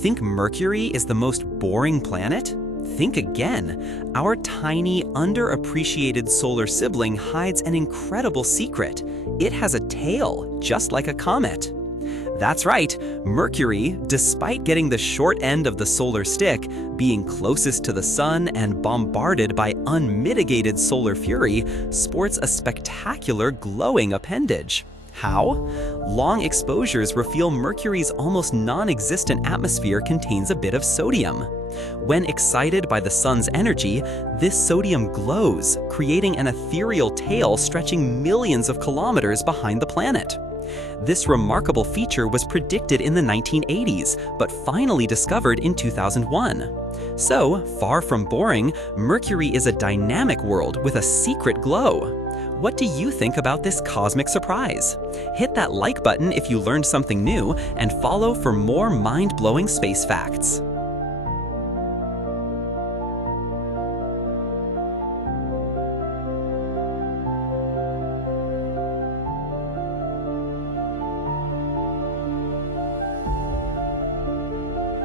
Think Mercury is the most boring planet? Think again. Our tiny, underappreciated solar sibling hides an incredible secret. It has a tail, just like a comet. That's right, Mercury, despite getting the short end of the solar stick, being closest to the sun and bombarded by unmitigated solar fury, sports a spectacular glowing appendage. How? Long exposures reveal Mercury's almost non-existent atmosphere contains a bit of sodium. When excited by the sun's energy, this sodium glows, creating an ethereal tail stretching millions of kilometers behind the planet. This remarkable feature was predicted in the 1980s, but finally discovered in 2001. So, far from boring, Mercury is a dynamic world with a secret glow. What do you think about this cosmic surprise? Hit that like button if you learned something new, and follow for more mind-blowing space facts.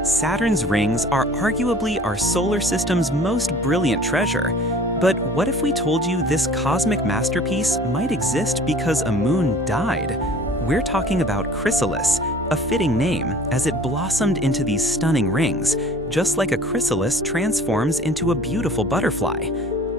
Saturn's rings are arguably our solar system's most brilliant treasure. But what if we told you this cosmic masterpiece might exist because a moon died? We're talking about Chrysalis, a fitting name as it blossomed into these stunning rings, just like a chrysalis transforms into a beautiful butterfly.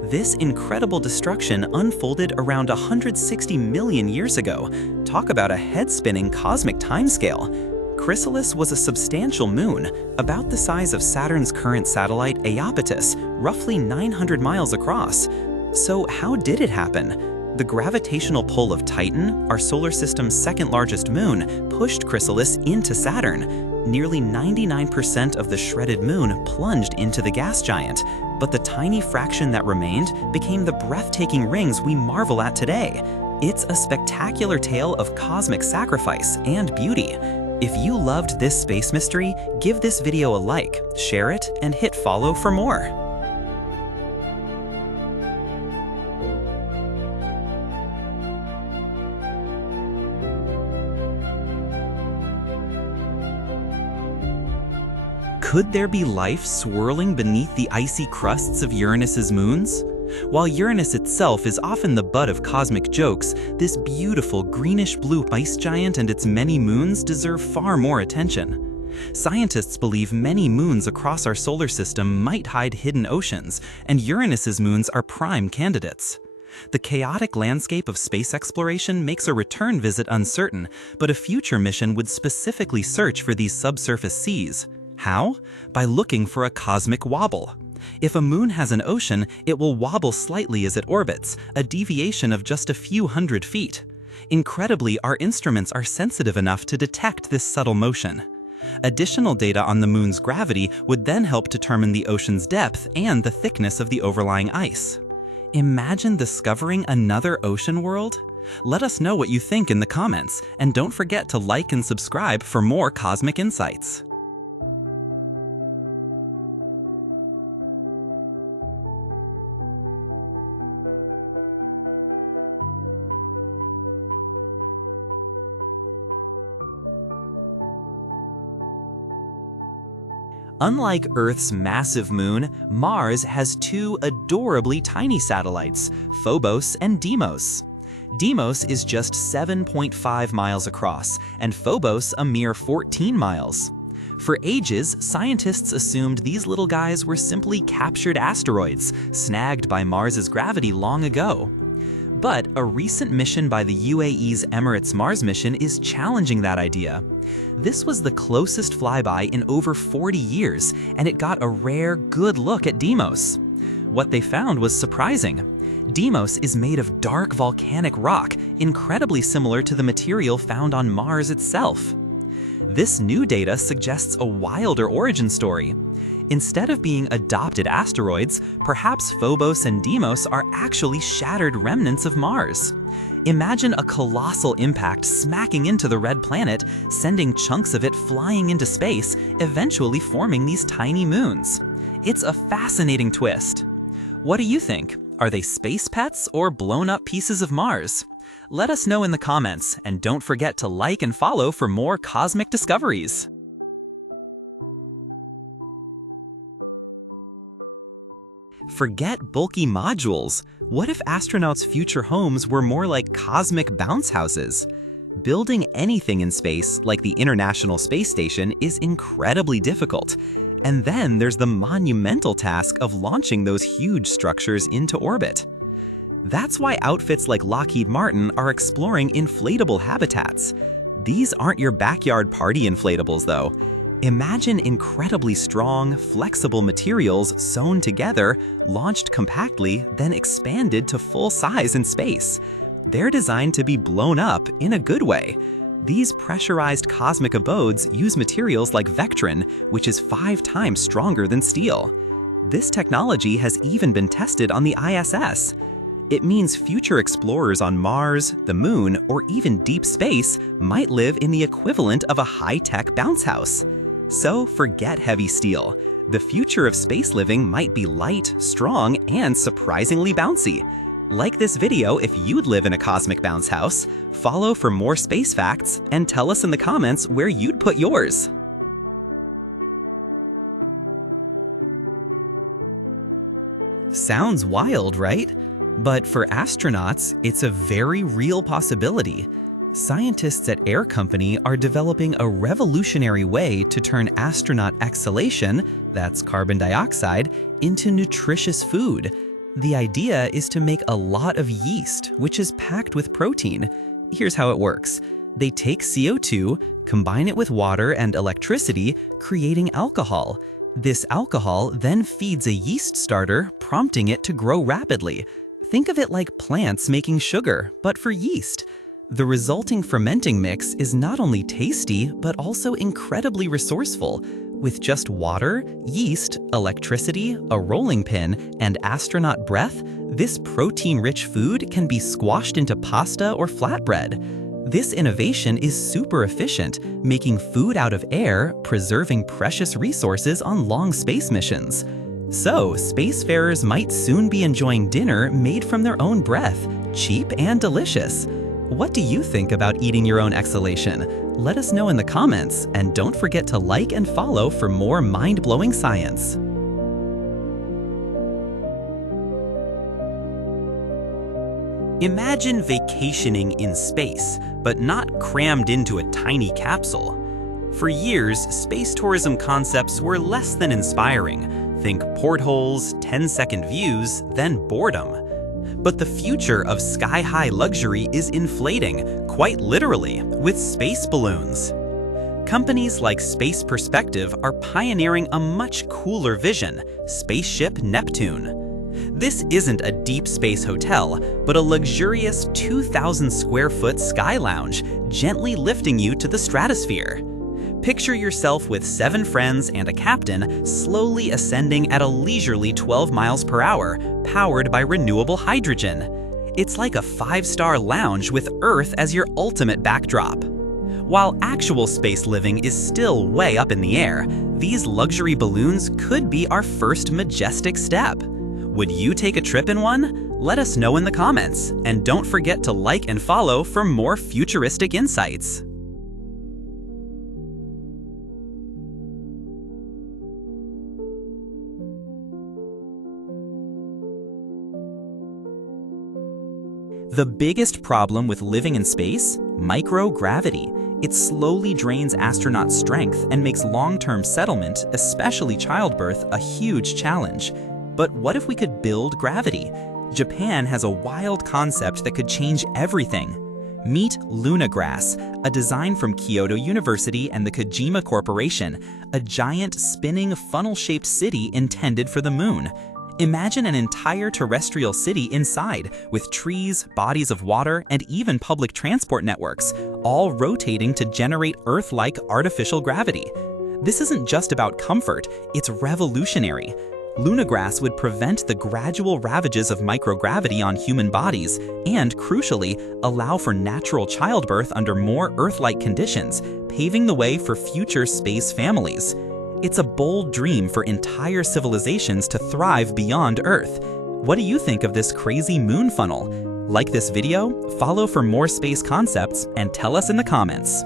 This incredible destruction unfolded around 160 million years ago. Talk about a head-spinning cosmic timescale. Chrysalis was a substantial moon, about the size of Saturn's current satellite Iapetus, roughly 900 miles across. So how did it happen? The gravitational pull of Titan, our solar system's second largest moon, pushed Chrysalis into Saturn. Nearly 99% of the shredded moon plunged into the gas giant, but the tiny fraction that remained became the breathtaking rings we marvel at today. It's a spectacular tale of cosmic sacrifice and beauty. If you loved this space mystery, give this video a like, share it, and hit follow for more. Could there be life swirling beneath the icy crusts of Uranus's moons? While Uranus itself is often the butt of cosmic jokes, this beautiful greenish-blue ice giant and its many moons deserve far more attention. Scientists believe many moons across our solar system might hide hidden oceans, and Uranus's moons are prime candidates. The chaotic landscape of space exploration makes a return visit uncertain, but a future mission would specifically search for these subsurface seas. How? By looking for a cosmic wobble. If a moon has an ocean, it will wobble slightly as it orbits, a deviation of just a few hundred feet. Incredibly, our instruments are sensitive enough to detect this subtle motion. Additional data on the moon's gravity would then help determine the ocean's depth and the thickness of the overlying ice. Imagine discovering another ocean world? Let us know what you think in the comments, and don't forget to like and subscribe for more cosmic insights. Unlike Earth's massive moon, Mars has two adorably tiny satellites, Phobos and Deimos. Deimos is just 7.5 miles across, and Phobos a mere 14 miles. For ages, scientists assumed these little guys were simply captured asteroids, snagged by Mars's gravity long ago. But a recent mission by the UAE's Emirates Mars mission is challenging that idea. This was the closest flyby in over 40 years, and it got a rare, good look at Deimos. What they found was surprising. Deimos is made of dark volcanic rock, incredibly similar to the material found on Mars itself. This new data suggests a wilder origin story. Instead of being adopted asteroids, perhaps Phobos and Deimos are actually shattered remnants of Mars. Imagine a colossal impact smacking into the red planet, sending chunks of it flying into space, eventually forming these tiny moons. It's a fascinating twist. What do you think? Are they space pets or blown-up pieces of Mars? Let us know in the comments, and don't forget to like and follow for more cosmic discoveries. Forget bulky modules. What if astronauts' future homes were more like cosmic bounce houses? Building anything in space, like the International Space Station, is incredibly difficult. And then there's the monumental task of launching those huge structures into orbit. That's why outfits like Lockheed Martin are exploring inflatable habitats. These aren't your backyard party inflatables, though. Imagine incredibly strong, flexible materials sewn together, launched compactly, then expanded to full size in space. They're designed to be blown up in a good way. These pressurized cosmic abodes use materials like Vectrin, which is 5 times stronger than steel. This technology has even been tested on the ISS. It means future explorers on Mars, the Moon, or even deep space might live in the equivalent of a high-tech bounce house. So forget heavy steel. The future of space living might be light, strong, and surprisingly bouncy. Like this video if you'd live in a cosmic bounce house, follow for more space facts, and tell us in the comments where you'd put yours. Sounds wild, right? But for astronauts, it's a very real possibility. Scientists at Air Company are developing a revolutionary way to turn astronaut exhalation, that's carbon dioxide, into nutritious food. The idea is to make a lot of yeast, which is packed with protein. Here's how it works. They take CO2, combine it with water and electricity, creating alcohol. This alcohol then feeds a yeast starter, prompting it to grow rapidly. Think of it like plants making sugar, but for yeast. The resulting fermenting mix is not only tasty, but also incredibly resourceful. With just water, yeast, electricity, a rolling pin, and astronaut breath, this protein-rich food can be squashed into pasta or flatbread. This innovation is super efficient, making food out of air, preserving precious resources on long space missions. So, spacefarers might soon be enjoying dinner made from their own breath, cheap and delicious. What do you think about eating your own exhalation? Let us know in the comments, and don't forget to like and follow for more mind-blowing science. Imagine vacationing in space, but not crammed into a tiny capsule. For years, space tourism concepts were less than inspiring. Think portholes, 10-second views, then boredom. But the future of sky-high luxury is inflating, quite literally, with space balloons. Companies like Space Perspective are pioneering a much cooler vision, Spaceship Neptune. This isn't a deep space hotel, but a luxurious 2,000 square foot sky lounge, gently lifting you to the stratosphere. Picture yourself with 7 friends and a captain slowly ascending at a leisurely 12 miles per hour, powered by renewable hydrogen. It's like a 5-star lounge with Earth as your ultimate backdrop. While actual space living is still way up in the air, these luxury balloons could be our first majestic step. Would you take a trip in one? Let us know in the comments, and don't forget to like and follow for more futuristic insights. The biggest problem with living in space? Microgravity. It slowly drains astronauts' strength and makes long-term settlement, especially childbirth, a huge challenge. But what if we could build gravity? Japan has a wild concept that could change everything. Meet Lunagrass, a design from Kyoto University and the Kojima Corporation, a giant spinning funnel-shaped city intended for the moon. Imagine an entire terrestrial city inside, with trees, bodies of water, and even public transport networks, all rotating to generate Earth-like artificial gravity. This isn't just about comfort, it's revolutionary. Lunagrass would prevent the gradual ravages of microgravity on human bodies and, crucially, allow for natural childbirth under more Earth-like conditions, paving the way for future space families. It's a bold dream for entire civilizations to thrive beyond Earth. What do you think of this crazy moon funnel? Like this video, follow for more space concepts, and tell us in the comments.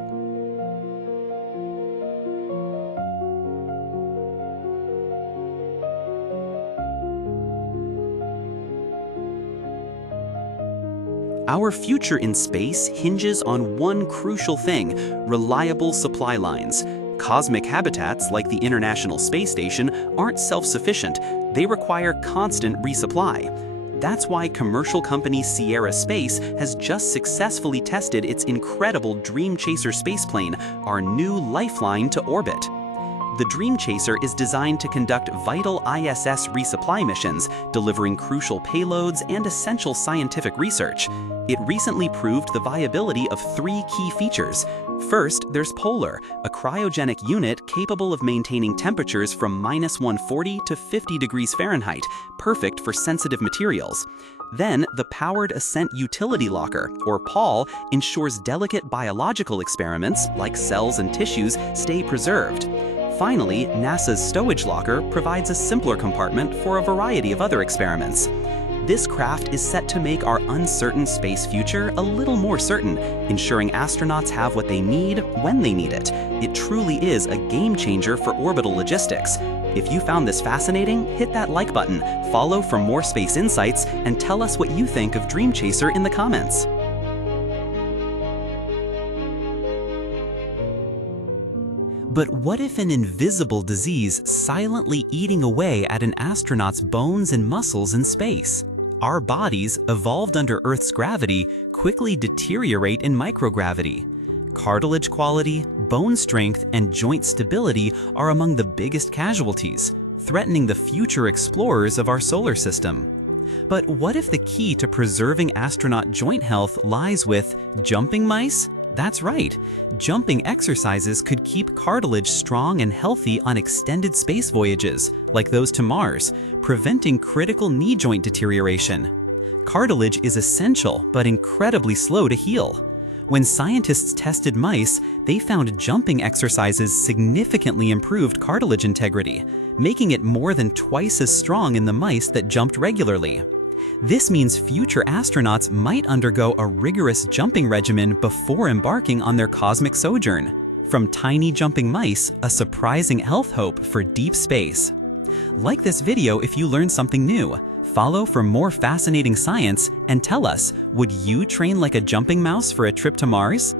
Our future in space hinges on one crucial thing: reliable supply lines. Cosmic habitats like the International Space Station aren't self-sufficient. They require constant resupply. That's why commercial company Sierra Space has just successfully tested its incredible Dream Chaser spaceplane, our new lifeline to orbit. The Dream Chaser is designed to conduct vital ISS resupply missions, delivering crucial payloads and essential scientific research. It recently proved the viability of 3 key features. First, there's Polar, a cryogenic unit capable of maintaining temperatures from -140 to 50 degrees Fahrenheit, perfect for sensitive materials. Then, the Powered Ascent Utility Locker, or PAL, ensures delicate biological experiments, like cells and tissues, stay preserved. Finally, NASA's Stowage Locker provides a simpler compartment for a variety of other experiments. This craft is set to make our uncertain space future a little more certain, ensuring astronauts have what they need when they need it. It truly is a game changer for orbital logistics. If you found this fascinating, hit that like button, follow for more space insights, and tell us what you think of Dream Chaser in the comments. But what if an invisible disease silently eating away at an astronaut's bones and muscles in space? Our bodies, evolved under Earth's gravity, quickly deteriorate in microgravity. Cartilage quality, bone strength, and joint stability are among the biggest casualties, threatening the future explorers of our solar system. But what if the key to preserving astronaut joint health lies with jumping mice? That's right, jumping exercises could keep cartilage strong and healthy on extended space voyages, like those to Mars, preventing critical knee joint deterioration. Cartilage is essential but incredibly slow to heal. When scientists tested mice, they found jumping exercises significantly improved cartilage integrity, making it more than twice as strong in the mice that jumped regularly. This means future astronauts might undergo a rigorous jumping regimen before embarking on their cosmic sojourn. From tiny jumping mice, a surprising health hope for deep space. Like this video if you learned something new. Follow for more fascinating science and tell us, would you train like a jumping mouse for a trip to Mars?